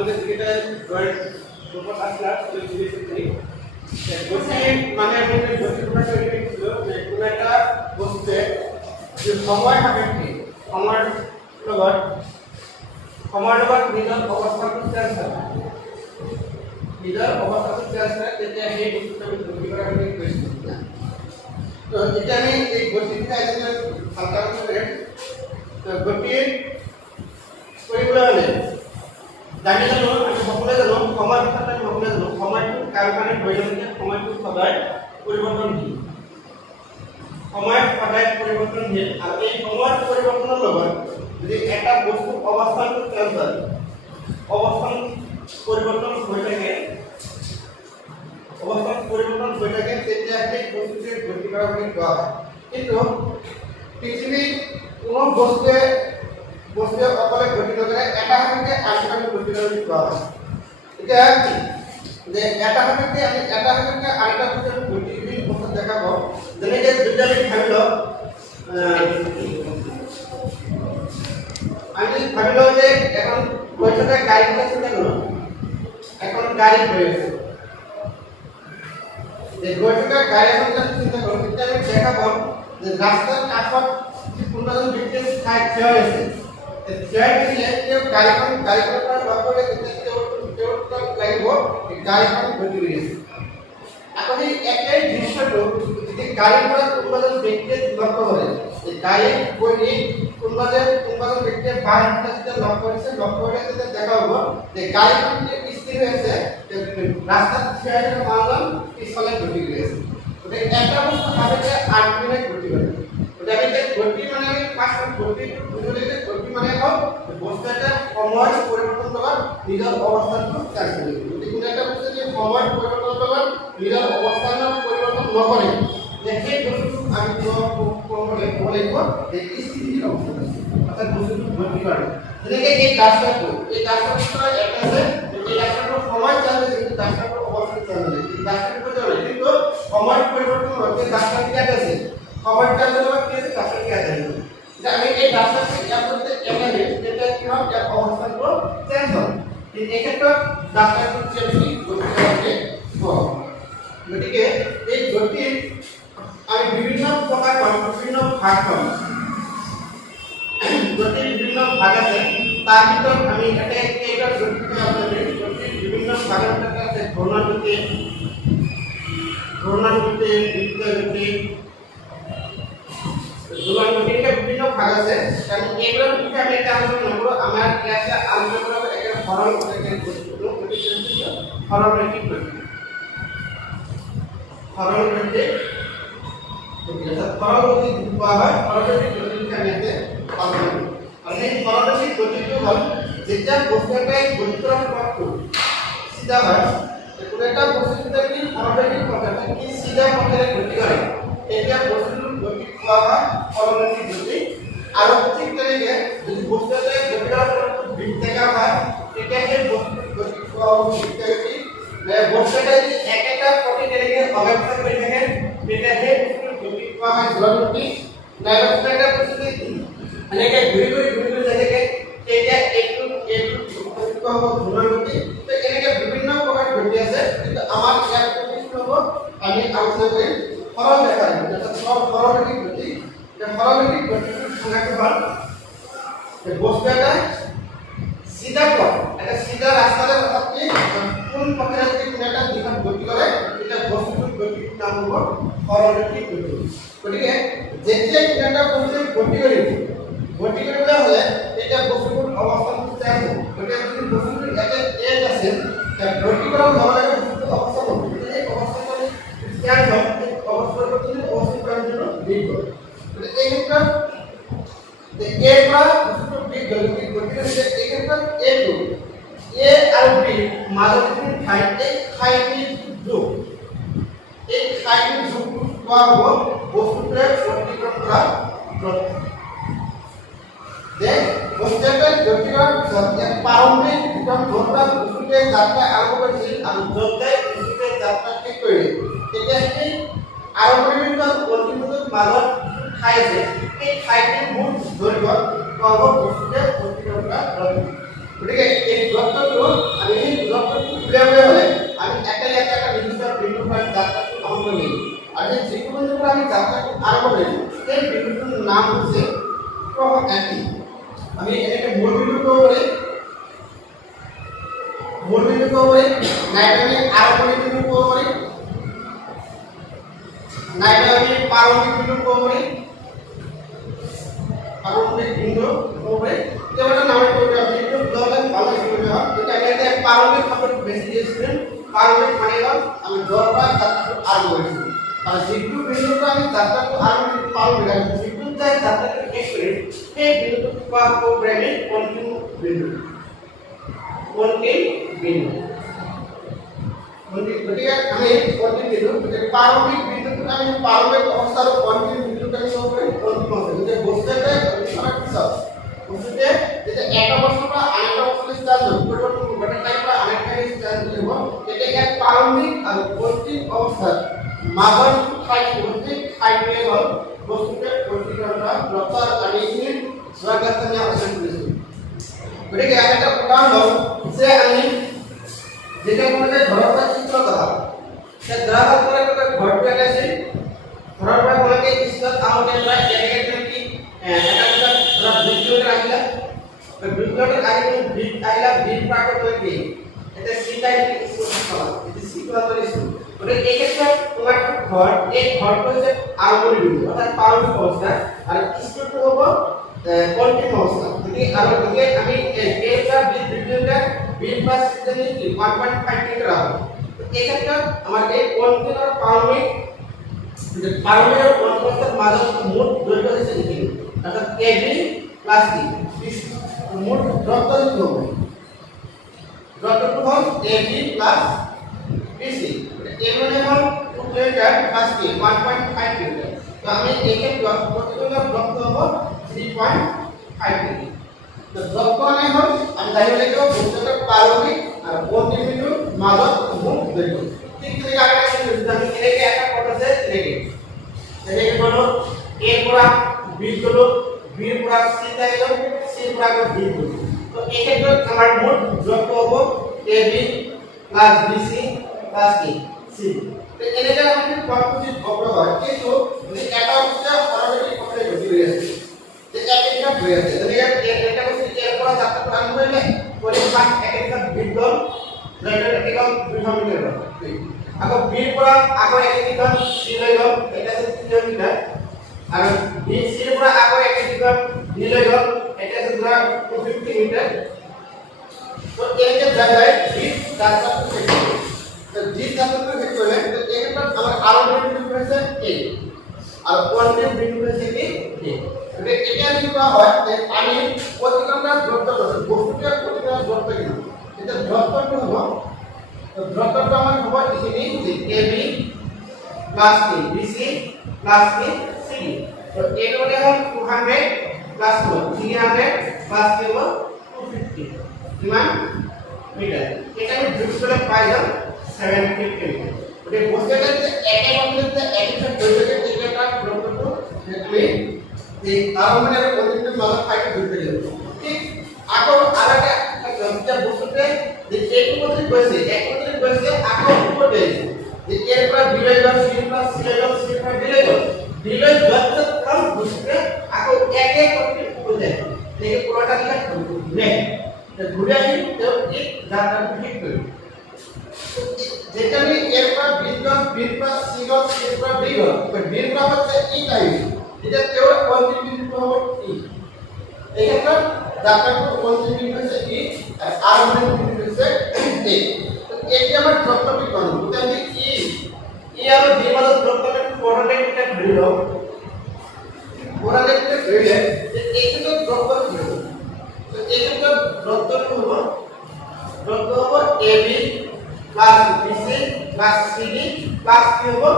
তোমালোকে যিকেইটা গ্ৰুপত আছিলা গতি মানে আমি গতি কথা কৈ দিছিলোঁ যে কোনো এটা বস্তুৱে সময় সাপেক্ষে সময়ৰ লগত নিজৰ অৱস্থাটো চেঞ্জ হয় তেতিয়া সেই বস্তুটো আমি গতি কৰা বুলি কৈছিলোঁ তো এতিয়া আমি এই গতিটো ভালকৈ কৰিম গতি কৰিবলৈ হ'লে জানি জানো আমি সকলোৱে জানো সময়ৰ কথা আমি সকলোৱে জানো সময়টো কাৰো কাৰণে দৈনন্দিন সময়টো সদায় পৰিৱৰ্তনশীল সময় সদায় পৰিৱৰ্তনশীল আৰু এই সময়ৰ পৰিৱৰ্তনৰ লগত যদি এটা বস্তু অৱস্থানটো চেঞ্জ হয় অৱস্থান পৰিৱৰ্তন হৈ থাকে তেতিয়া সেই বস্তুটোৱে গতি কৰা বুলি কোৱা হয় কিন্তু পৃথিৱীৰ কোনো বস্তুৱে অকলে গতি নকৰে এটা সাপেক্ষে আনটো গতি কৰে বুলি কোৱা হয় এতিয়া যে এটা সাপেক্ষে আনটা বস্তুৰ গতি বস্তু দেখা পাওঁ যেনেকৈ যদি আমি ভাবি লওঁ যে এখন গৈ থকা গাড়ী কথা চিন্তা কৰোঁ এখন গাড়ী গৈ আছে যে গৈ থকা গাড়ী এখন চিন্তা কৰোঁ তেতিয়া আমি দেখা পাওঁ যে ৰাস্তাৰ কাষত কোনোবাজন ব্যক্তিয়ে থিয় হৈ আছে থিয় হৈ থাকিলে তেওঁ গাড়ীখনৰ পৰা লগ কৰিলে তেতিয়া তেওঁৰ লাগিব গাড়ীখন গতি কৰি আছে আকৌ সেই একেই দৃশ্যটো যদি গাড়ীৰ পৰা কোনোবাজন ব্যক্তিয়ে লক্ষ্য কৰে গাড়ীত গৈ কোনোবাজন ব্যক্তিয়ে বাঁহ যেতিয়া লক্ষ্য কৰিলে তেতিয়া দেখা হ'ব যে গাড়ীখন স্থিৰ হৈ আছে ৰাস্তাত থিয় হৈ থকা মানুহজন পিছফালে গতি কৰি আছে গতিকে এটা বস্তু সাপেক্ষে আনটোৱে গতি কৰে গতিকে আমি গতি মানে আমি গতিটো বুজিলে যে গতি মানে হ'ল বস্তু এটা সময়ৰ পৰিৱৰ্তনৰ লগত নিজৰ অৱস্থানটো চেঞ্জ কৰিব গতিকে কোনো এটা বস্তু যদি সময়ৰ পৰিৱৰ্তনৰ লগত নিজৰ অৱস্থানৰ পৰিৱৰ্তন নকৰে যে সেই বস্তুটো আমি ক'ব লাগিব যে স্থিতিশীল অৱস্থা অৰ্থাৎ বস্তুটো গতি কৰে যেনেকৈ এই ৰাস্তাটো এটা আছে এই ৰাস্তাটো সময় চেঞ্জ হৈছে কিন্তু ৰাস্তাটোৰ অৱস্থা চেঞ্জ হৈছে ৰাস্তাটো চেঞ্জ হৈছে কিন্তু সময় পৰিৱৰ্তন হৈছে ৰাস্তাটো ইয়াত আছে সময় চেঞ্জ হোৱাৰ কি আছে ৰাস্তাটো ইয়াত আছে এতিয়া আমি এই ৰাস্তাটো ইয়াত যদি একেবাৰে তেতিয়া কি হয় ইয়াৰ অৱস্থাটো চেঞ্জ হয় কিন্তু এই ক্ষেত্ৰত ৰাস্তাটো চেঞ্জ হৈ গতি কৰাকে হয় গতিকে এই গতিৰ আমি বিভিন্ন প্ৰকাৰ বিভিন্ন ভাগ পাওঁ গতিৰ বিভিন্ন ভাগ আছে তাৰ ভিতৰত আমি কেইটা গতিৰ বিভিন্ন ভাগৰ ভিতৰত আছে ঘূৰ্ণন গতি বৃত্ত গতি দোলন গতি বিভিন্ন ভাগ আছে কাৰণ এইবোৰৰ বিষয়ে আমি এটা আলোচনা নকৰোঁ আমাৰ ক্লাছে আলোচনা কৰা একে সৰল সৰলৰৈখিক গতি সৰল গতি কোৱা হয় সৰলৰৈখিক গতি আমি ইয়াতে আলোচনা কৰোঁ আৰু সেই সৰলৰৈখিক গতিটো হ'ল যেতিয়া বস্তু এটাই গতি কৰাৰ পথটো চিধা হয় কোনো এটা বস্তু যদি সৰলৰৈখিক পথেৰে কি চিধা পথেৰে গতি কৰে তেতিয়া বস্তুটোৰ গতি কোৱা হয় সৰলৰৈখিক গতি আৰু ঠিক তেনেকৈ যদি বস্তু এটাই গতি কৰাৰ পথটো বৃত্তাকাৰ হয় তেতিয়া সেই বস্তুটোৰ গতি কোৱা হ'ব বৃত্ত গতি বস্তু এটাই যদি একেটা পথে তেনেকৈ অগ্ৰসৰ কৰি থাকে তেতিয়া সেই বস্তুটোৰ গতি কোৱা হয় ধ্ৰুৱক গতি নাইবা এটা বস্তু এনেকৈ ঘূৰি যাই থাকে তেতিয়া এইটো কোৱা হ'ব ধ্ৰুৱক গতি তো এনেকৈ বিভিন্ন প্ৰকাৰৰ গতি আছে কিন্তু আমাৰ ইয়াত কি হ'ব আমি আলোচনা কৰিম সৰল দেখা সৰলৰৈখিক গতি সৰলৰৈখিক গতিটোৰ সংজ্ঞাটো হ'ল যে বস্তু এটা চিধা পথ এটা চিধা ৰাস্তাৰে অতি কোন পথেৰে যদি কোনো এটা দিশত গতি কৰে তেতিয়া বস্তুটোৰ গতিৰ নাম হ'ব সৰলৰৈখিক গতি গতিকে যেতিয়া কোনো এটা বস্তু গতি কৰিবলৈ হ'লে তেতিয়া বস্তুটোৰ অৱস্থানটো চেঞ্জ হ'ব গতিকে যদি বস্তুটো ইয়াতে এজ আছে গতি কৰাৰ লগে লগে বস্তুটো অৱস্থা হ'ব সেই অৱস্থাটো চেঞ্জ হয় সেই অৱস্থাৰ প্ৰতি অৱস্থাৰ বৃদ্ধি হয় গতিকে এই ক্ষেত্ৰত এ পৰা বস্তুটো বৃদ্ধি হয় গতি হৈছে এই ক্ষেত্ৰত এইটো এ আৰু বি মাজত যিখিনি ঠাই এই ঠাইখিনিৰ যোগ এই ঠাইখিনিৰ যোগটো কোৱা হ'ব বস্তুটোৱে অতিক্ৰম কৰা দূৰত্ব যে বস্তু এটাই গতি কৰাৰ পিছত ইয়াত প্ৰাৰম্ভিক য'ত বস্তুটোৱে যাত্ৰা আৰম্ভ কৰিছিল আৰু য'তে বস্তুটোৱে যাত্ৰা শেষ কৰিলে তেতিয়া সেই আৰম্ভণিৰ অন্তিমটোৰ মাজত ঠাই আছে সেই ঠাইখিনিৰ মূল দৈৰ্ঘ্য কোৱা হ'ব বস্তুটোৱে অতিক্ৰম কৰা দূৰত্ব গতিকে এই দূৰত্বটো বিন্দু আৰ এই যিটো বিন্দুৰ আমি যাত্ৰাটো আৰম্ভ কৰিম সেই বিন্দুটোৰ নাম হৈছে একটি আমি এনেকে মূল বিন্দু ক'ব পাৰি নাইবা আমি আৰম্ভণি বিন্দু ক'ব পাৰি নাইবা আমি প্ৰাৰম্ভিক বিন্দু ক'ব পাৰি কেইবাটা নামে কৰিব আমি এইটো বুজাবলৈ ভালো শিকিবলৈ হয় তেতিয়া আমি এটা প্ৰাৰম্ভিক শব্দটো বেছি দিছিলো প্ৰাৰম্ভিক মানে হ'ল আমি য'ৰ পৰা যাত্ৰাটো আৰম্ভ কৰিছোঁ আৰু যিটো বিন্দুৰ পৰা আমি যাত্ৰাটো আৰম্ভ কৰিছোঁ প্ৰাৰম্ভিক যিটো যায় যাত্ৰাটো শেষ কৰিম সেই বিন্দুটোক কোৱা হ'ব আমি অন্তিম বিন্দু গতিকে আমি অন্তিম বিন্দু প্ৰাৰম্ভিক বিন্দুটোক আমি প্ৰাৰম্ভিক অৱস্থাৰ অন্তিম বিন্দুটোক আমি ক'ব পাৰিম অন্তিম অৱস্থা গতিকে বস্তু এটা অন্তিমৰ পিছত বস্তুতে যেতিয়া এটা বস্তুৰ পৰা আন এটা বস্তুলৈ ষ্টাৰ্ট হ'ব পৰিৱৰ্তন হ'ব এটা ঠাইৰ পৰা আন এটা ঠাইলৈ ষ্টাৰ্ট হ'ব তেতিয়া ইয়াত প্ৰাৰম্ভিক আৰু অন্তিম অৱস্থাত মাজৰ ঠাইটো ঠাইটোৱে হ'ল বস্তুতে প্ৰতিক্ৰিয়া ৰপ্তাৰ আমি এইখিনি যোৱা ক্লাছত আমি আলোচনা কৰিছোঁ গতিকে এটা উদাহৰণ লওঁ যে আমি যেটা কোনো যে ঘৰৰ পৰা চিত্ৰ কৰা সেই ধৰা পৰা এটা ঘৰটো আছে ঘৰৰ পৰা কোনোকে চিত্ৰত আউটে প্ৰায় এনেকে কি এটা ধৰা ভিডিঅ'ত আহিলা ভিডিঅ'ত আহি ভিড আহিলা ভিড পাকত কি এটা চিন্তাই এটা চিত্ৰত কৰিছো গতিকে এই ক্ষেত্ৰত তোমাৰ ঘৰ এই ঘৰটো যে আৰম্ভণি বিন্দু অৰ্থাৎ প্ৰাৰম্ভিক অৱস্থা আৰু চিত্ৰটো হ'ব অন্তিম অৱস্থা গতিকে আৰু গতিকে আমি এটা ভিডিঅ'টা বিট প্লাস সিজনি 1.5 কে করা হবে এই ক্ষেত্রে আমার এই অন্তিম আর প্রারম্ভিক আর অন্তর্গত মাঝে মোট দৈর্ঘ্য হচ্ছে এখানে অর্থাৎ এবি প্লাস ডি মোট দূরত্ব দিতে হবে দূরত্বটা হল এবি প্লাস বিসি এর মানে হল 2 কিলোমিটার প্লাস ডি 1.5 কিলোমিটার তো আমি এই ক্ষেত্রে প্রতিগুলো দূরত্ব হবে 3.5 কিলোমিটার তো দূরত্ব মানে হল আমি জানি লিখব বস্তুটার প্রারম্ভিক আর অন্তিম বিন্দুর মাজত মোট দৈর্ঘ্য ঠিক ঠিক আরেকটা জিনিস আমি এনেকে একটা পথ আছে এনেকে বলো a পুরা b হলো b পুরা c তাই গেল c পুরা b হলো তো এই ক্ষেত্রে আমার মোট দূরত্ব হবে ab plus bc plus c তো এনেকে আমাদের কম্পোজিট বক্র হয় কিন্তু যদি এটা হচ্ছে অলরেডি বক্রে ঘটে আছে যে একটা হয়ে আছে এটা হচ্ছে এর পুরা যাত্রা প্ল্যান হইলে পরিমাণ একটা বিন্দুর রেডিয়াস একক 200 মিটার হবে আগো বি পুরা আগো একটা c লই গল এটা হচ্ছে 3 মিটার আর বি c পুরা আগো একটা d লই গল এটা হচ্ছে পুরা 250 মিটার তো এই যে জায়গায় বি যাত্রা তো জি যাত্রা ঠিক করলে তো এখানে আমার আরম্ভের বিন্দু হচ্ছে a আর অন্তিম বিন্দু হচ্ছে কি a এটা যদি করা হয় যে আমি প্রতিক্রিয়ার দূরত্ব বস্তুটার প্রতিক্রিয়ার দূরত্ব কি এটা দূরত্বটা হলো তো দূরত্বটা আমার হবে এখানে যে AB plus C BC plus C CD তো এটা হলো 200 প্লাস 300 প্লাস 250 কিমান মিটার এটা আমি যোগ করে পাইলাম 750 মিটার ওটা বস্তুটা যে একে বন্ধুতে একটা দৈর্ঘ্যের টিকেটটা দূরত্ব দেখলে এই আরম্ভের অন্তিম মাঝে ফাইট ধরতে গেল ঠিক আকো আরেকটা যে বস্তুতে যে একটু মধ্যে বসে একত্রে বসে আকো উপর দিয়েছে যে এর পর বিলয় গল সি প্লাস সি গল সি পর বিলয় গল বিলয় যত কম বসে আকো এক এক করে উপর যায় এই পুরোটা দিকে ঘুরে তো ঘুরে আসি তো এক যাত্রা ঠিক করে যেটা আমি এর পর বি প্লাস সি গল সি পর বি গল তো বি পর হচ্ছে ই টাইম এটা কেবল অন্তিম বিন্দু হবে ই এই ক্ষেত্রে যাত্রাটা অন্তিম বিন্দু হচ্ছে ই আর আরম্ভের বিন্দু হচ্ছে এ তো এটি আমার দূরত্বটি গণনা করতে আমি ই আর ডি মানে দূরত্বটা 400 মিটার ধরে নাও 400 মিটার ধরে যে এই ক্ষেত্রে দূরত্ব কি হবে তো এই ক্ষেত্রে দূরত্বটি হলো AB plus BC plus CD plus কি হবে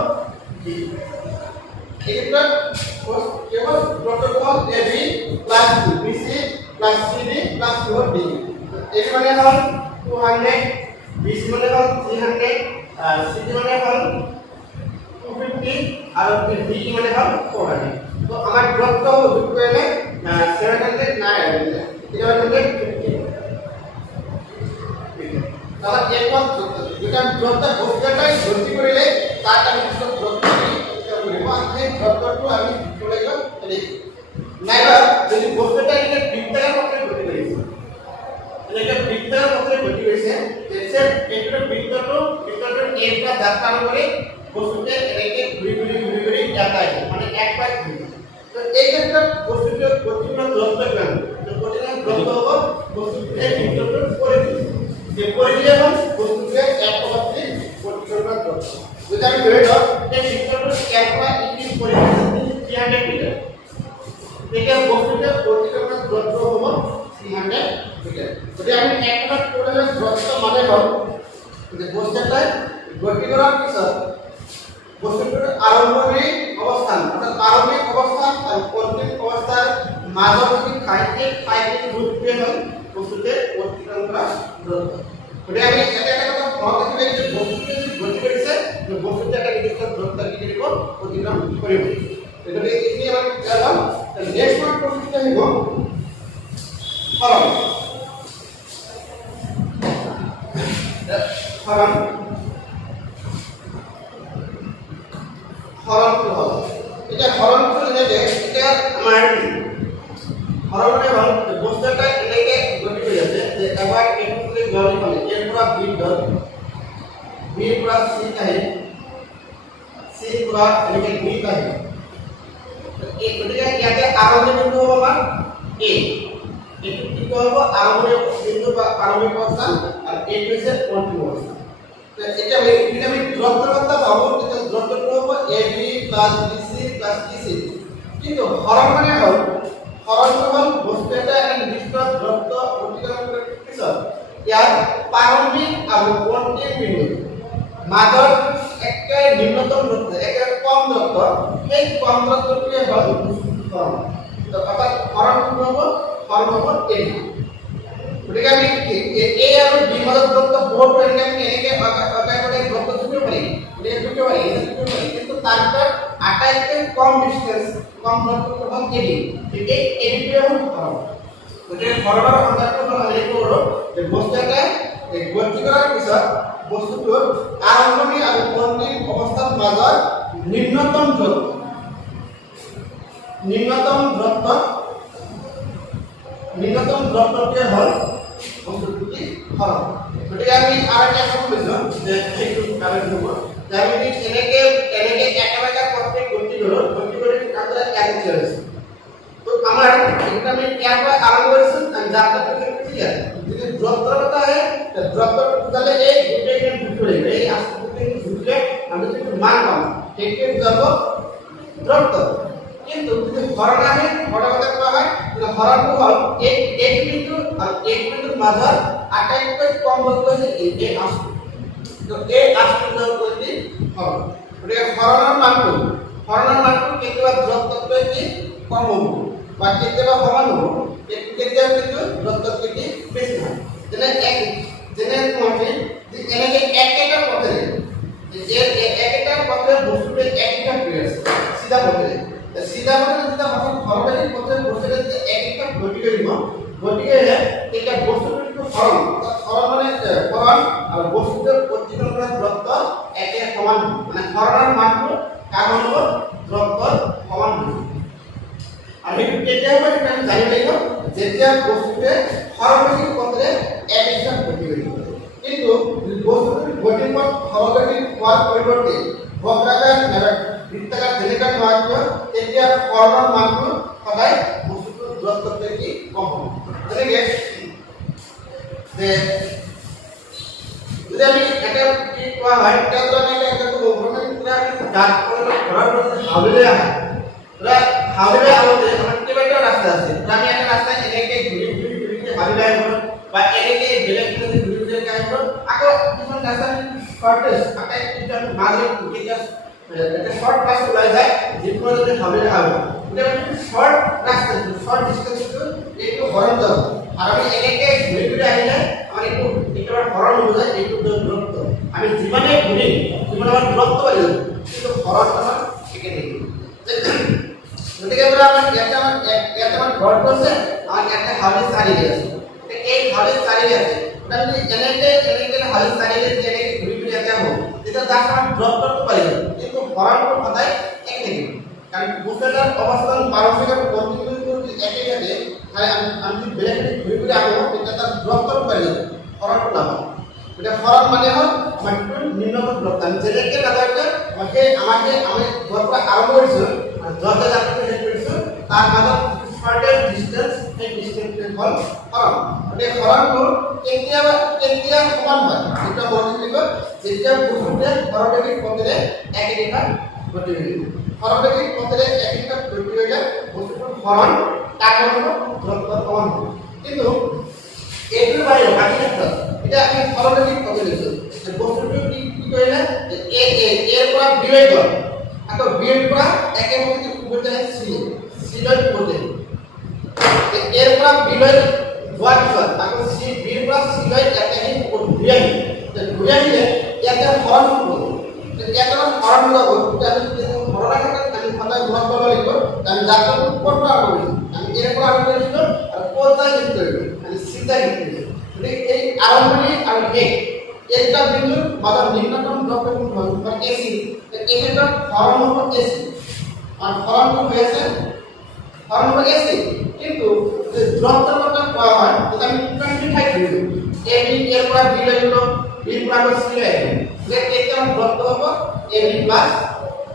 ডি এটা কেবল protocol AB plus BC plus CD plus D এর মানে হল 200 BC মানে হল 300 আর CD মানে হল 250 আর D মানে হল 400 তো আমার দূরত্ব যোগ করলে 700 না আসবে এটা হলো 50 তাহলে এরপর যেটা দূরত্ব বস্তুটাই ভর্তি করলে তার নির্দিষ্ট সেই দূৰত্বটো আমি লিখিব লাগিব এনেকৈ নাইবা যদি বস্তু এটা এটা বৃত্তাকাৰ পথে গতি কৰিছে এনেকৈ বৃত্তাকাৰ পথে গতি কৰিছে তেতিয়া এইটো বৃত্তটোৰ এক বা যাত্ৰা কৰি বস্তুতে এনেকৈ ঘূৰি যাত্ৰা আহিছে মানে একবাৰ ঘূৰি তো এই ক্ষেত্ৰত বস্তুটোৰ গতিৰ দূৰত্ব কিমান তো গতিৰ দূৰত্ব হ'ব বস্তুটোৰ এই বৃত্তটোৰ পৰিধি যে পৰিধি হ'ল বস্তুটোৰ এক পথে গতি কৰাৰ দূৰত্ব যদি আমি ধৰি লওঁ এই বৃত্তটোৰ এক বা ইটি পৰিধি 300 মিটাৰ এটা বস্তুতে গতি কৰাৰ দূৰত্ব হ'ব 300 মিটাৰ যদি আমি এক মিটাৰ কৰিলে দূৰত্ব মানে হ'ল যে বস্তুটাই গতি কৰাৰ পিছত বস্তুটোৰ আৰম্ভণিক অৱস্থান অৰ্থাৎ প্ৰাৰম্ভিক অৱস্থান আৰু অন্তিম অৱস্থাৰ মাজৰ যি ঠাইটিৰ ৰূপটোৱে হ'ল বস্তুতে অতিক্ৰম কৰা দূৰত্ব গতিকে আমি এটা কথা মনত ৰাখিব লাগিব যে বস্তুটোৱে যদি গতি কৰিছে বস্তুটোৱে এটা নিৰ্দিষ্ট দূৰত্ব কি কৰিব অতিক্ৰম কৰিব গতিকে এইখিনি আমাৰ ক্লিয়াৰ হ'ল নেক্সট ওৱান টপিকটো আহিব হৰণ হৰণটো হ'ল এতিয়া হৰণটো যেনেকৈ এতিয়া আমাৰ হৰণে হ'ল বস্তু এটা এনেকৈ গতি কৰি আছে যে এবাৰ এইটো গতি পালে ইয়াৰ পৰা বিৰ পৰা চি আহি চিৰ পৰা এনেকৈ বি আহি এই গতিকে ইয়াতে আৰম্ভণি বিন্দু হ'ব আমাৰ এ এইটো কি হ'ব আৰম্ভণি বিন্দু বা প্ৰাৰম্ভিক অৱস্থান আৰু এইটো হৈছে অন্তিম অৱস্থান এটা আমি দূৰত্বৰ কথা ভাবো তেতিয়া দূৰত্বটো হ'ব AB + BC + EC কিন্তু হৰণ মানে হ'ল হৰণটো হ'ল বস্তু এটা নিৰ্দিষ্ট দূৰত্ব অতিক্ৰম কৰাৰ পিছত ইয়াৰ প্ৰাৰম্ভিক আৰু অন্তিম বিন্দু মাজৰ একেবাৰে নিম্নতম দূৰত্ব একেবাৰে কম দূৰত্ব সেই কম দূৰত্বটোৱে হ'ল হৰণ অৰ্থাৎ হৰণটো হ'ব AB গতিকে আমি এ আৰু বি মাজৰ দূৰত্ব বহুত এনেকৈ দূৰত্ব ধৰিব পাৰিম কিন্তু তাৰ ভিতৰত আটাইতকৈ কম ডিষ্টেঞ্চ কম দূৰত্বটো হ'ল এবি এই এবিটোৱে হ'ল হৰণ গতিকে হৰণৰ সন্ধানটো হ'ল আমি কৰোঁ যে বস্তু এটাই গতি কৰাৰ পিছত বস্তুটোৰ আৰম্ভণি আৰু অন্তিম অৱস্থাৰ মাজৰ নিম্নতম দূৰত্বটোৱে হ'ল বস্তুটো কি হৰণ গতিকে আমি আৰু এটা কথা বুজিছোঁ যে সেইটো কাৰেণ্ট হ'ব যে আমি এনেকৈ একেলগে পথে গতি কৰি আমৰা এক চলেছি তো আমাৰ এটা আমি ইয়াৰ পৰা আৰম্ভ কৰিছো আমি যাত্ৰাটো ঠিক আছে যদি দূৰত্বৰ কথা আহে দূৰত্বটো বুজালে এই গোটেইখিনি ঘূৰি এই আস্তে গোটেইখিনি ঘূৰিলে আমি যদি মান পাম সেইটোৱে যাব দূৰত্ব কিন্তু যদি হৰণ আহে বড় কথা কোৱা হয় যে হৰণটো হ'ল এক বিন্দু আৰু এক বিন্দুৰ মাজৰ আটাইতকৈ কম দূৰত্ব হৈছে এই আস্তে তো এই আস্তে দূৰত্বটি হৰণ গতিকে হৰণৰ মানটো কেতিয়াবা দূৰত্বতকৈ কি কম হ'ব বা কেতিয়াবা সমান হ'ব কেতিয়াবা কিন্তু দূৰত্বতকৈ বেছি হয় যেনে মই এনেকৈ একেটা পথেৰে বস্তুটোৱে একেটা কৰি আছে চিধা পথেৰে যেতিয়া সৰ্বাধিক পথেৰে বস্তুটোৱে একেটা গতি কৰিব গতিকে এতিয়া বস্তুটোৰ হৰণ মানে হৰণ আৰু বস্তুটোৰ অতিক্ৰম কৰা দূৰত্ব একে সমান মানে হৰণৰ মানটো কাৰণ হলো দূৰত্বৰ সমান হ'ব আৰু সেইটো কেতিয়া হ'ব সেইটো আমি জানিব লাগিব যেতিয়া বস্তুটোৱে সৰ্বাধিক পথেৰে এক দিশত গতি কৰিব কিন্তু বস্তুটোৰ গতিৰ পথ সৰ্বাধিক হোৱাৰ পৰিৱৰ্তে বক্ৰাকাৰ বৃত্তাকাৰ যেনেকৈ নহয় কিয় তেতিয়া হৰণৰ মানটো সদায় বস্তুটোৰ দূৰত্বতকৈ কম হ'ব যেনেকৈ যে যদি আমি এটা কি কোৱা হয় তেতিয়া আমি এটা হাউলিলে আহোঁতে আমাৰ কেইবাটাও ৰাস্তা আছে আমি এটা ৰাস্তা এনেকৈ ঘূৰি হাউলিলে আহিব বা এনেকৈ বেলেগ ঘূৰি আহিব আকৌ কিছুমান ৰাস্তা শৰ্টেজ আটাইতকৈ মাজত এটা শৰ্ট ৰাস্তা ওলাই যায় যিটো যদি হাউলিলে আহিব তেতিয়া শৰ্ট ৰাস্তা শৰ্ট ডিষ্টেঞ্চটো এইটো হৰণ যাব আৰু আমি এনেকৈ ঘূৰি আহিলে আমাৰ এইটো একেবাৰে হৰণ হৈ যায় এইটো দূৰত্ব আমি যিমানেই ঘূৰিম সিমান আমাৰ দূৰত্ব বাঢ়ি যাব কিন্তু হৰণ আমাৰ একে থাকিব গতিকে আমাৰ ইয়াতে আমাৰ ঘৰটো আছে আমাৰ ইয়াতে হাউলি চাৰিআলি আছে এই হাউলি চাৰিআলি আছে আমি যদি এনেকৈ হাউলি চাৰিআলি এনেকৈ ঘূৰি ইয়াতে আহোঁ তেতিয়া যাক আমাৰ ড্ৰপ কৰিব পাৰিব কিন্তু হৰণটো সদায় একে থাকিব কাৰণ বস্তুটাৰ অৱস্থান পাৰস্পৰিক কন্টিনিউটো একে থাকে তাই আমি বেলেগ ঘূৰি ঘূৰি আহো তেতিয়া তাত ড্ৰপ কৰিব পাৰিব হৰণটো নাপাব এতিয়া হৰণ মানে হ'ল আমাৰ নিম্নতম ড্ৰপ আমি যেনেকৈ নাযাওঁতে আমাকে আমি য'ৰ পৰা আৰম্ভ কৰিছোঁ য'তে যাতে হেৰি কৰিছোঁ তাৰ মাজত certain distance এই ডিষ্টেন্সটো হ'ল হৰণ এই হৰণটো কেতিয়া সমান হয় এটা মনত ৰাখিব যেতিয়া বস্তুটোৱে হৰণেগিক পথেৰে একে দিশত গতি কৰিব হৰণেগিক পথেৰে একে দিশত গতি কৰিলে বস্তুটোৰ হৰণ তাক হ'ব দ্ৰুত সমান হ'ব কিন্তু এইটো বাহিৰ বাকী ক্ষেত্ৰত এতিয়া আমি হৰণেগিক পথে লৈছোঁ বস্তুটো কি কৰিলে এৰ পৰা বিলৈ গ'ল আকৌ বিৰ পৰা একেমুখী উভতি আহি চিলৈ উভতি এৰ পৰা বিলৈ যোৱাৰ পিছত আকৌ সি বিৰ পৰা চিলৈ একেহি ঘূৰি আহিলে ইয়াতে হৰণ হ'ব ইয়াতে হৰণ হ'ব আমি হৰণৰ ক্ষেত্ৰত আমি সদায় মনত কৰিব লাগিব আমি যাত্ৰাটো ক'ৰ পৰা আৰম্ভ কৰিছোঁ আমি এৰ পৰা আৰম্ভ কৰিছিলোঁ আৰু ক'ত যাই শেষ কৰিলোঁ আমি চিন্তা শেষ কৰিছোঁ গতিকে এই আৰম্ভণি আৰু শেষ এই দুটা বিন্দুৰ মাজত নিম্নতম ড্ৰপ হ'ল এচি এই ক্ষেত্ৰত হৰণ হ'ব এচি আৰু হৰণটো হৈ আছে হৰণ হ'ব এচি কিন্তু দ্ৰুততাৰ কথা কোৱা হয় যেটা আমি কিমান ঠাই ধৰিলো এ বি এৰ পৰা বি লৈ গ'লো বি পৰা সি লৈ আহিলো যে এটা দ্রুত হ'ব এ বি প্লাস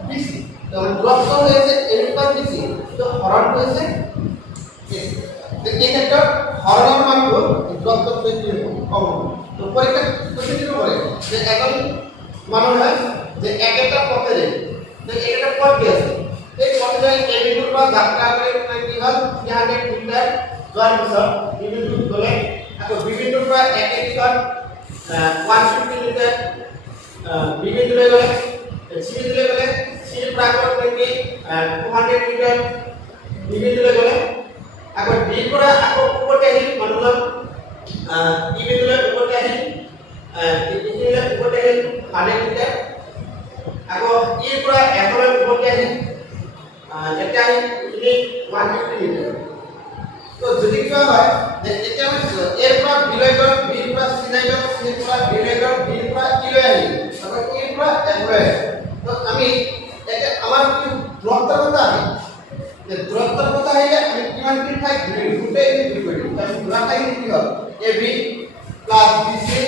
বিসি তো দ্রুত হৈছে এ বি প্লাস বিসি তো হৰণ হৈছে এসি তো এই ক্ষেত্ৰত হৰণৰ মানটো দ্ৰুততকৈ কি হ'ব তো পৰীক্ষা কোশ্চেন কৰে যে এজন মানুহে যে একটা পথেৰে যে একটা পথ দি আছে এই পথেৰে এ বিন্দুৰ পৰা যাত্ৰা কৰি কি হ'ল 300 মিটাৰ যোৱাৰ পিছত বিন্দুটোত গ'লে আকৌ বিন্দুৰ পৰা এক দিশত 150 মিটাৰ বিন্দুলৈ গ'লে চিবিন্দুলৈ গ'লে চিৰ পৰা আকৌ 200 মিটাৰ বিন্দুলৈ গ'লে আকৌ বি পৰা আকৌ ওপৰতে আহিল মানুহজন বিন্দুলৈ ওপৰতে আহিল বিন্দুলৈ ওপৰতে আহিল 100 মিটাৰ আকৌ ই পৰা এফলৈ ওপৰতে আহিল এটা আহিল 150 মিটাৰ তো যদি কি হয় যে এটা এৰ পৰা বিলৈ গ'ল বিৰ পৰা চিলৈ গ'ল চিৰ পৰা বিলৈ গ'ল বিৰ পৰা ই লৈ আহিল আকৌ ইৰ পৰা এফ লৈ তো আমি এটা আমাৰ কি দ্ৰুততাৰ কথা আহে যে দ্ৰুততাৰ কথা আহিলে আমি কিমান কি ঠাই ঘূৰি গোটেই ঘূৰি কৰিম তাৰ পুৰা ঠাই কি হ'ল A B plus BC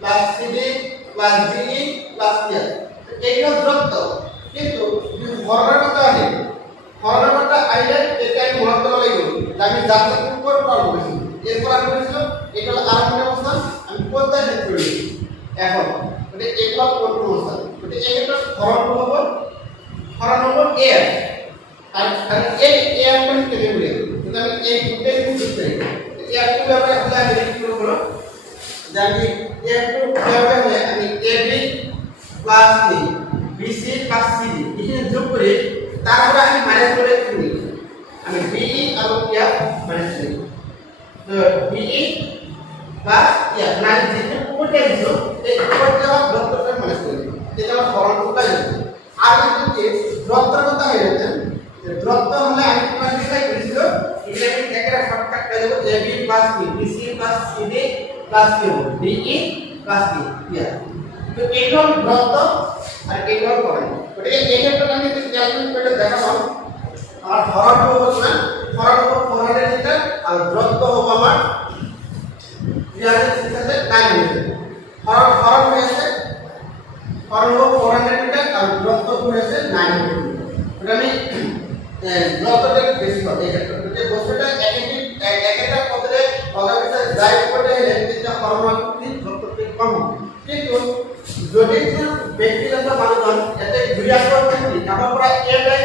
plus CD plus DE plus E এইটো দ্রুত কিন্তু হৰণৰ কথা আহে হৰণৰ কথা আহিলে এটা আমি মনত কৰিব লাগিব আমি যাত্ৰাটো ক'ৰ পৰা আৰম্ভ কৰিছোঁ এৰ পৰা আৰম্ভ কৰিছোঁ এটা হ'ল আৰম্ভণি অৱস্থান আমি ক'ত যাই শেষ কৰিছোঁ এখন গতিকে এইটো হ'ল প্ৰথম অৱস্থান গতিকে এই ক্ষেত্ৰত হৰণ হ'ব এ আৰু এই এ আমি কেনে বুলি কিন্তু আমি এই গোটেইটো বুজি এই আটো বাবে হলে আমি কি কৰিব যে আমি এটো বাবে হলে আমি এ বি প্লাস সি বিসি প্লাস সিডি এইখিনি যোগ কৰি তাৰ পৰা আমি মাইনাস কৰি দিম আমি বিই আৰু ইয়া মাইনাস কৰি তো বিই প্লাস ইয়া মানে যেটো ওপৰতে আহিছো এই ওপৰতে দ্ৰুততা মাইনাস কৰি দিম এটা হৰণটো পাই যাব আৰু যদি দ্ৰুততাৰ কথা হৈ যায় দ্ৰুত হলে আমি কিমান লিখাই কৰিছো এটা আমি একটা শর্টকাট পাই যাব এ বি প্লাস সি বিসি প্লাস সিডি প্লাস কি হবে ডিই প্লাস কি ইয়া তো এইটো দ্রুত আর এইটো হরণ গতিকে এই ক্ষেত্ৰত আমি যদি ক্যালকুলেট কৰি দেখাম আৰ হৰণটো হ'ব না হৰণ হ'ব 400 মিটাৰ আৰ দ্ৰুত হ'ব আমাৰ 369 মিটার হরণ হৈ আছে হরণ হ'ব 400 মিটার আর দ্রুত হৈ আছে 9 মিটার গতিকে আমি দ্রুতটা বেশি হবে এই ক্ষেত্ৰত গতিকে বস্তুটা একটা পথেৰে অগামিতা যাই ওপৰতে আহিলে তেতিয়া হৰণটো দ্ৰুতটো কম হ'ব কিন্তু যদি ব্যক্তিগত মানুহজন এতে ঘূৰি আহিব পাৰি কামৰ পৰা এ লাইন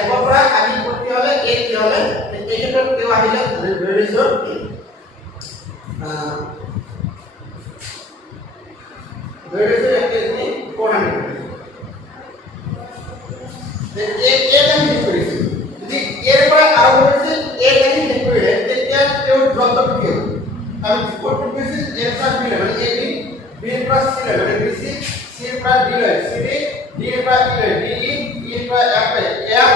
একৰ পৰা আহি পতি হলে এই কি হলে এই ক্ষেত্ৰত কেউ আহিলে ধৰিছো এতে 400 এ লাইন শেষ কৰিছে যদি এৰ পৰা আৰম্ভ কৰিছে এ লাইন শেষ কৰিলে তেতিয়া তেওঁ দ্রুতটো কি হ'ব আমি কোট বেসিস এর প্লাস বি মানে এ বি বি প্লাস সি মানে বিসি সি প্লাস ডি লয় সিডি ডি প্লাস ই লয় ডিই ই plus F F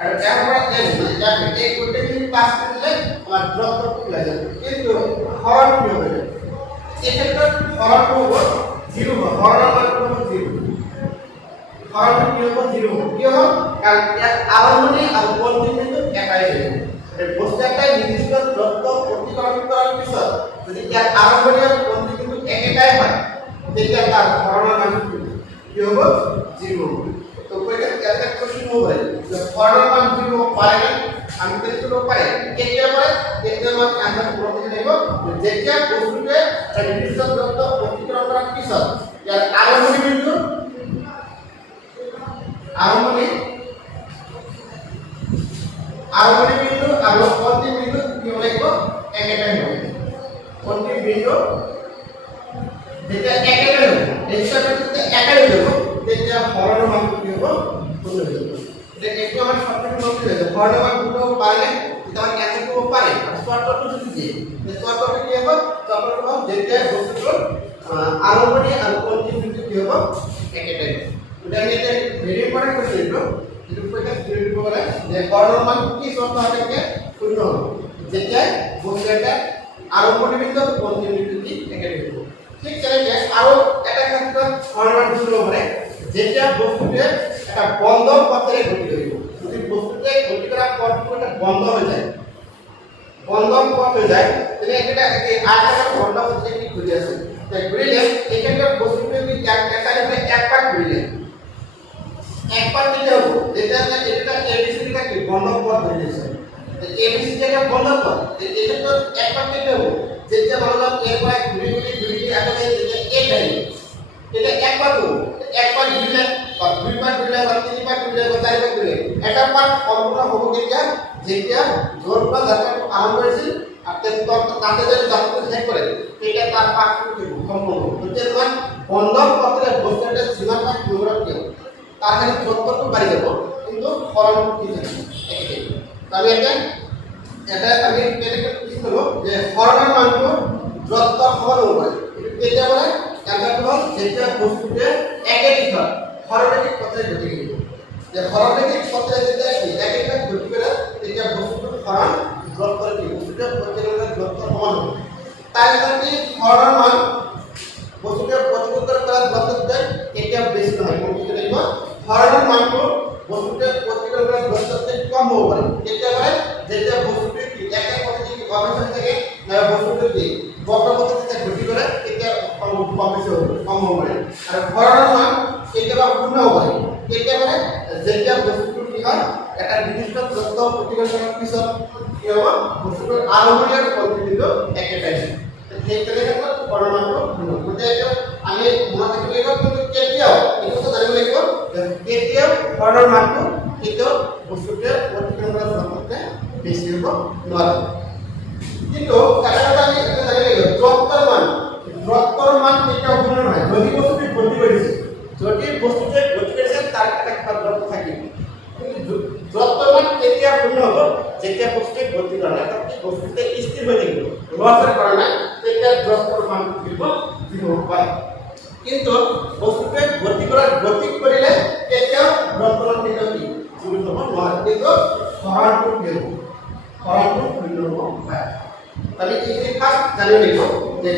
R F plus N মানে এফ এই কোটেশন পাস করলে আমার দ্রুততা লাগে কিন্তু হরণ কি হবে এই ক্ষেত্রে হরণ হবে জিরো হৰৰ মানটো হ'ব জিৰো হৰটো কি হ'ব জিৰো কিয় কাৰণ ইয়াত আৰম্ভণি আৰু অন্তিম বিন্দু একাই হ'ব বস্তু এটাই নিৰ্দিষ্ট দূৰত্ব অতিক্ৰম কৰাৰ পিছত যদি ইয়াত আৰম্ভণি আৰু অন্তিম বিন্দু একেটাই হয় তেতিয়া তাৰ হৰৰ মানটো কি হ'ব জিৰো তো কইতে একটা কোশ্চেন হবে যে হৰৰ মান জিরো পায় না আমি কিন্তু পাই কেতিয়া পাই কেতিয়া মান আনসার করতে দেব যেতিয়া বস্তুতে নির্দিষ্ট দূরত্ব অতিক্রম করার পিছত ইয়াৰ আৰম্ভণি বিন্দু আৰু অন্তিম বিন্দু কি হ'ব লাগিব একেটাই হ'ব অন্তিম বিন্দু যেতিয়া একেটাই হ'ব নিশ্চয়কৈ যেতিয়া একেটাই হ'ব তেতিয়া হৰৰ মানটো কি হ'ব শূন্য হৈ যাব একটু আমাৰ সবকিছু বলতে হয়েছে হৰৰ মান দুটো পারলে তাহলে ক্যান্সেল করতে পারে শর্তটো যদি দিয়ে শর্তটো কি হবে শর্তটো হবে যেটা বস্তুর আরম্ভণি আর অন্তিম বিন্দু কি হবে একেটাই এটা নিতে ভেরি ইম্পর্টেন্ট কোশ্চেন এটা পরীক্ষা থিওরি বলে যে হৰৰ মান কি শৰ্ত হবে শূন্য হবে যেটা বস্তুটা আৰম্ভণি বিন্দু আৰ অন্তিম বিন্দু কি একেটাই হবে ঠিক তেনেকে আৰু এটা ক্ষেত্ৰত হৰৰ মান দুটো মানে যেটা বস্তুতে একটা বন্ধ পথে গতি কৰিব যদি বস্তুতে গতি কৰা পথটো এটা বন্ধ হৈ যায় বন্ধ পথ হৈ যায় তেনে এটা আয়তাকাৰ বন্ধ পথে কি ঘূৰি আছে তাই ঘূৰিলে এই ক্ষেত্ৰত বস্তুটো কি একবাৰ ঘূৰিলে একবার দিলে হ'ব যেটা এটা এবিসি টা কি বন্ধ পথ হৈ আছে এবিসি যেটা বন্ধ পথ এটা তো একবার দিলে হ'ব যেটা বললাম একবার ঘুরে আসলে যেটা এক হয় এটা একবার একবার ঘুরলে বা দুইবার ঘুরলে বা তিনবার ঘুরলে বা চারবার ঘুরলে এটা পার্ট সম্পূর্ণ হব কেতিয়া যেতিয়া জোর বা যাত্রা আরম্ভ হয়েছিল আর তাতে যদি যাত্রা শেষ করে এটা তার পার্টটু কি সম্পূর্ণ হচ্ছে তোমার বন্ধ পথে বস্তুটা সীমা পার্ট বিবরণ কি তার খালি যতটুকু বাড়ি যাব কিন্তু ফরম কি থাকবে একই তাহলে এটা আমি এটা কি করব যে ফরমের মানটো যত সমান হ'ব এটা বলে একটা হল যেটা বস্তুতে একে দিক হয় হররৈখিক পথে গতি কৰিব যে হৰৰৈখিক পথে যেটা কি একেটা গতি কৰে এটা বস্তুটোৰ সমান দূৰত্বৰ কি বস্তুটোৰ প্ৰতিক্ৰিয়াৰ দূৰত্ব সমান হ'ব তাই যদি হৰৰ মান বস্তুটোৰ প্ৰতিক্ৰিয়া কৰাৰ দূৰত্বতকৈ এটা বেছি নহয় কোনটো লাগিব হৰৰ মানটো বস্তুটোৰ প্ৰতিক্ৰিয়া কৰাৰ দূৰত্বতকৈ কম হ'ব পাৰে তেতিয়া মানে যেতিয়া বস্তুটো কি একে পথে কি অৱস্থান থাকে না বস্তুটো কি বক্ৰপথে যেটা গতি কৰে এটা কম বেশি হবে কম হবে আৰ হৰৰ মান কেতিয়াবা পূৰ্ণ হ'ব কেতিয়া মানে যেতিয়া বস্তুটো কি হয় এটা নিৰ্দিষ্ট দূৰত্ব প্ৰতিক্ৰিয়া কৰাৰ পিছত কি হ'ব বস্তুটোৰ আৰম্ভণি আৰু অন্তিম বিন্দু একেটাই সেই ক্ষেত্ৰত হৰৰ মানটো গতিকে আমি মনত ৰাখিব লাগিব কিন্তু কেতিয়াও এইটো জানিব লাগিব কেতিয়াও হৰৰ মানটো কেতিয়াও বস্তুটোৰ প্ৰতিক্ৰিয়া কৰাৰ দূৰত্বতকৈ বেছি হ'ব নোৱাৰে কিন্তু এটা কথা আমি জানিব লাগিব দূৰত্বৰ মান কেতিয়াও শূন্য নহয় যদি বস্তুটো গতি কৰিছে যদি বস্তুটোৱে গতি কৰিছে তাৰ এটা দূৰত্ব থাকিব কিন্তু দূৰত্বৰ মান কেতিয়া শূন্য হ'ব যেতিয়া বস্তুটোৱে গতি কৰা নাই তাত বস্তুটোৱে স্থিৰ হৈ থাকিব লৰচৰ কৰা নাই তেতিয়া দূৰত্বৰ মান থাকিব জিৰ' হ'ব পাৰে কিন্তু বস্তুটোৱে গতি কৰিলে কেতিয়াও দূৰত্বৰ মান কেতিয়াও কি জিৰ' হ'ব নোৱাৰে কিন্তু হৰণটো কি হ'ব হৰণটো শূন্য হ'ব পাৰে তাহলে এই ফার্স্ট জানিয়ে নিব যে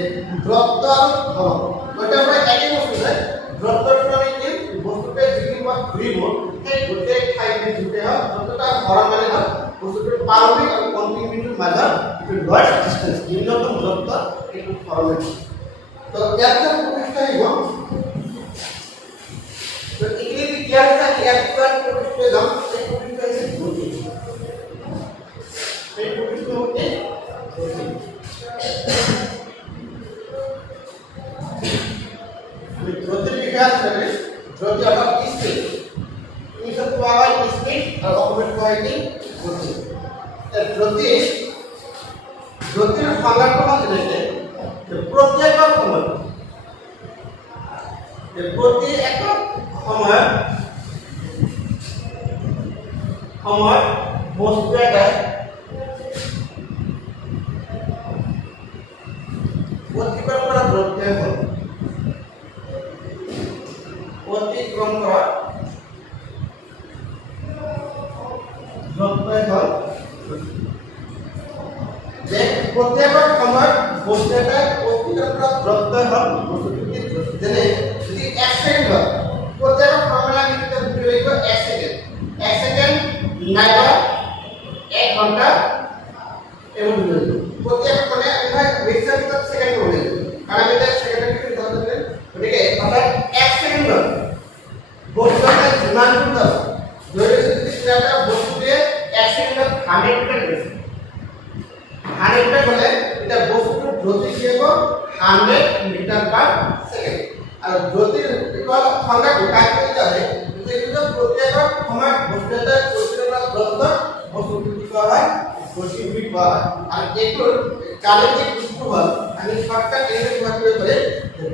দূরত্ব আর হরণ ওইটা আমরা একই বস্তু যায় দূরত্বটা মানে কি বস্তুতে যিখিনি পথ ঘূৰিব সেই গোটেই ঠাইখিনি জুটে হয় যতটা হৰণ মানে হয় বস্তুটোৰ প্ৰাৰম্ভিক আৰু অন্তিম বিন্দুৰ মাজত যিটো লয়েষ্ট ডিষ্টেন্স নিম্নতম দূৰত্ব এইটো হৰণ তো ইয়াতে প্ৰতিষ্ঠ আহিব তো এইখিনি ইয়াত প্ৰতিষ্ঠ যাম এই প্ৰতিষ্ঠ হৈছে গতি এই প্ৰতিষ্ঠ হতে দ্রুতির বিকাশ করে দ্রুতি অর্থাৎ স্পিড ইংলিশে কোয়া হয় স্পিড আর অপোজিট কোয়া হয় কি গতি দ্রুতির সংজ্ঞাটো হল যে প্রতি একক সময় বস্তু এটাই অতিক্রম করা দূরত্ব হল অতিক্রম করা দূরত্ব হল যে প্রত্যেক সময় বস্তুটা অতিক্রম করা দূরত্ব হল বস্তুটি যেনে সেকেন্ড হবে কারণ আমি এটা সেকেন্ডে কি ধরতে পারি ওটাকে অর্থাৎ 1 সেকেন্ড বস্তুটা যিমান দূর আছে ধরে যদি সেটা বস্তু দিয়ে 1 সেকেন্ডে 100 মিটার গেছে 100 মিটার হলে এটা বস্তুর গতি হবে 100 মিটার পার সেকেন্ড আর গতির ইকুয়াল সংখ্যাটা কাজ করতে হবে কিন্তু প্রত্যেক সময় বস্তুটা প্রতিটা দ্রুত বস্তুটি কি হয় গতিবিদ হয় আর এগুলোর কালের যে সূত্রফল আমি শর্টকাট এর ব্যবহার করে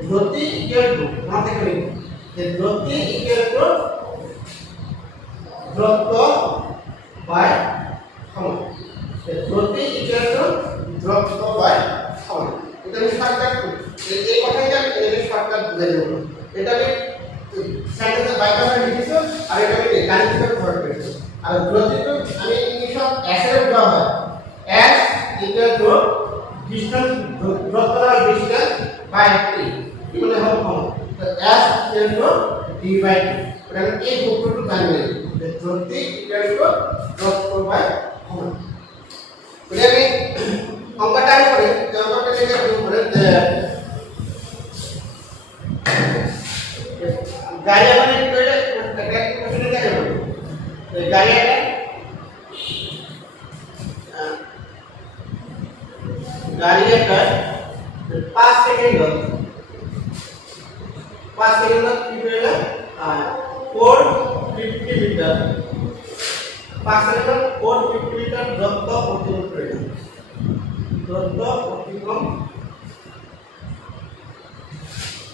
গতি ইকুয়াল টু মাথা করে যে গতি ইকুয়াল টু দ্রুত বাই সময় গতি ইকুয়াল টু দ্রুত বাই সময় এটা আমি শর্টকাট এই কথাই আমি এর শর্টকাট বুঝাই দেব এটা আমি সেন্টেন্সে বাইপাসে লিখেছি আর এটা আমি গাণিতিক ভাবে প্রয়োগ করেছি আর গতিকে আমি ইংলিশে এসএর দেওয়া হয় s ইকুয়াল টু ডিসটেন্স দ্রুততার ডিসটেন্স বাই t কি মানে হবে কম তো s equal to d by t আমরা এই সূত্রটি জানি যে গতি ইকুয়াল টু দ্রুত বাই সময় বলে আমি অঙ্কটা করে যে অঙ্কটা লিখে বলে গাড়ি মানে কি কইলে একটা কোশ্চেন জায়গা বলি গাড়ি এটা গাড়ি এটা 5 সেকেন্ড 5 সেকেন্ড কি কইলে 450 মিটার 5 সেকেন্ড 450 মিটার দ্রুত অতিক্রম করে দ্রুত অতিক্রম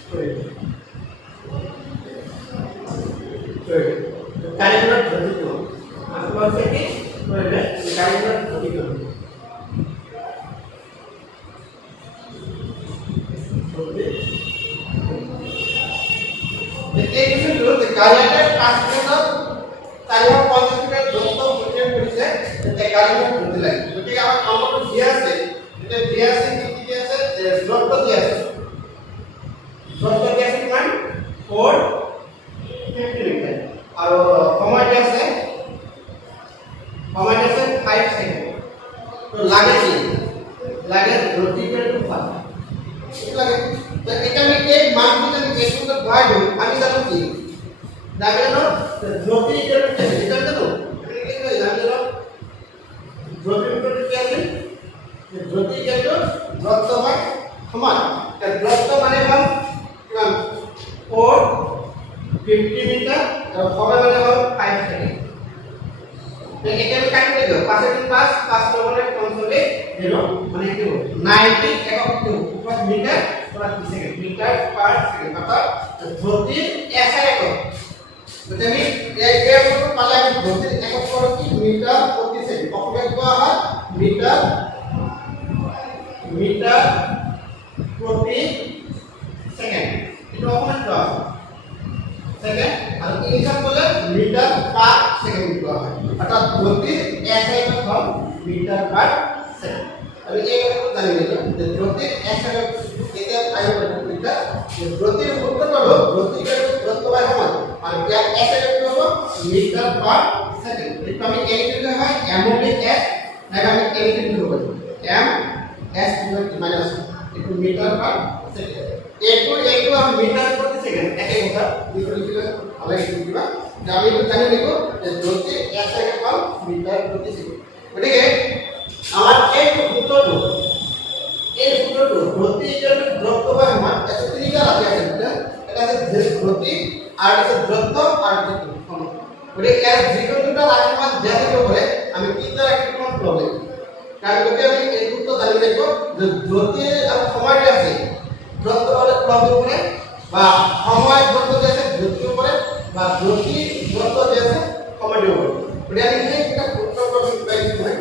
করে গাড়িগুলো ধরে দিও আসলে কি বলে গাড়িগুলো ধরে দিও এই বিষয়গুলো যে গাড়িটার কাজ করতে তাই আমার 50 মিটার দ্রুত পরিচয় করেছে যে গাড়িগুলো ধরতে লাগে যদি আমার কম্পিউটার দিয়ে আছে এটা দিয়ে আছে কি দিয়ে আছে দ্রুত দিয়ে আছে দ্রুত দিয়ে আছে মানে 450 মিটার আর সময়টা আছে 5 সেকেন্ড তো লাগে কি লাগে গতি করে টু ফাস ঠিক লাগে তো এটা আমি এই মানটি আমি এর সঙ্গে ভাগ দেব আমি জানো কি লাগে না গতি করে এটা জানো এটা কি জানো গতি করে কি আছে গতি করে দ্রুত হয় সমান তার দ্রুত মানে হল কিমান 450 মিটার আর সময় মানে হল 5 সেকেন্ড এটা আমি কাটি দেব 5 এর প্লাস 5 নম্বরের কনসোলে 0 মানে কি 90 একক মিটার প্রতি সেকেন্ড মিটার পার সেকেন্ড অর্থাৎ গতির এসআই একক যদি আমি এই একক পালে আমি গতির একক করব কি মিটার প্রতি সেকেন্ড অপেক্ষা করা হয় মিটার প্রতি সেকেন্ড এটা অপেক্ষা করা হয় সেকেন্ড আর ইংলিশে বলে মিটার পার সেকেন্ড করা হয় অর্থাৎ গতির এসআই একক হল মিটার পার সেকেন্ড আমি এই কথা জানি না যে গতির এসআই একক এটা আইও মিটার যে গতির সূত্র হলো গতিকে দ্রুত বাই সমান আর এর এসআই একক হলো মিটার পার সেকেন্ড এটা আমি এই লিখতে হয় এমওডি এস নাকি আমি এই লিখতে পারি এম এস মাইনাস একটু মিটার পার সেকেন্ড একটু আমি মিটার প্রতি সেকেন্ড একই কথা লিখে আলাদা লিখবা আমি একটু জানি লিখো যে গতি এসআই একক মিটার প্রতি সেকেন্ড ওদিকে আমার এই সূত্রটো গতি ইকুয়াল টু দ্রুত বাই সমান এটা তিনটা রাশি আছে এটা আছে গতি আর আছে দ্রুত আর গতি সমান ওদিকে এর যেকোনো দুটো রাশির মান দেওয়া থাকলে পরে আমি তিনটা রাশির মান প্রবলেম কারণ যদি আমি এই সূত্র জানি লিখব যে গতি আর সময়টা আছে দ্রুত হলে প্রবলেম করে বা সময় দ্রুত আছে গতির উপরে বা গতি দ্রুত আছে সময়র উপরে ওটা আমি একটা সূত্র প্রয়োগ করি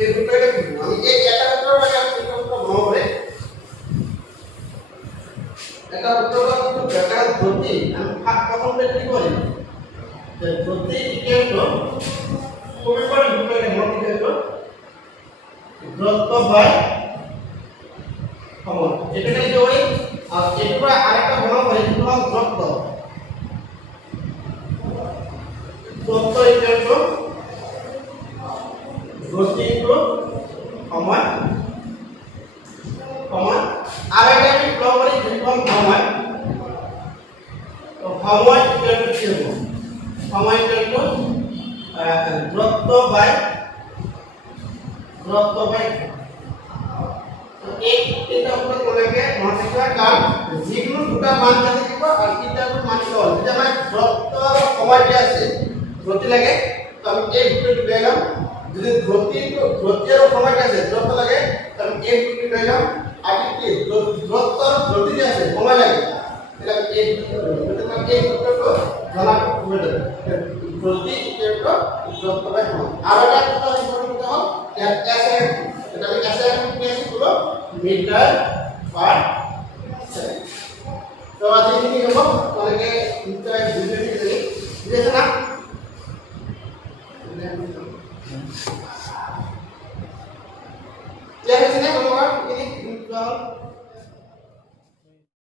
এই সূত্রটা কি আমি এই একটা সূত্রটাকে আমি সূত্র বলবো এটা সূত্রটা কিন্তু ব্যাটা গতি আমি ভাগ কখন বের করি যে গতি ইকুয়াল টু খুবই পরে সূত্রটা মনে রাখো দ্রুত বাই সময় এটাকে যদি ওই আর এটা আরেকটা বলা হয় এটা হলো দ্রুত ইকুয়াল টু গতি ইনটু সময় সময় তো সময় ইকুয়াল টু কি হবে সময় ইকুয়াল টু দূরত্ব বাই তো এই তিনটা উপরে কোনকে মনে রাখবা কারণ যেগুলো দুটা মান থাকে দিব আর তিনটার মান সমান যেটা মানে দূরত্ব আর সময়টা আছে গতি লাগে তো আমি এই দুটো পেলাম যদি গতির সময়টা আছে দূরত্ব লাগে তো আমি এই দুটো পেলাম আর কি দূরত্ব গতি আছে সময় লাগে এটা এই দুটো জানা হবে গতি দূরত্ব বাই সময় আর এটা কথা ইম্পর্টেন্ট হল এসএম এটা আমি এসএম পেয়েছি হলো মিটার পার সেকেন্ড তো আজ এই কি হলো অনেকে ইন্টার ভিডিও দেখে বুঝেছ না ক্লিয়ার হচ্ছে না কোনো আর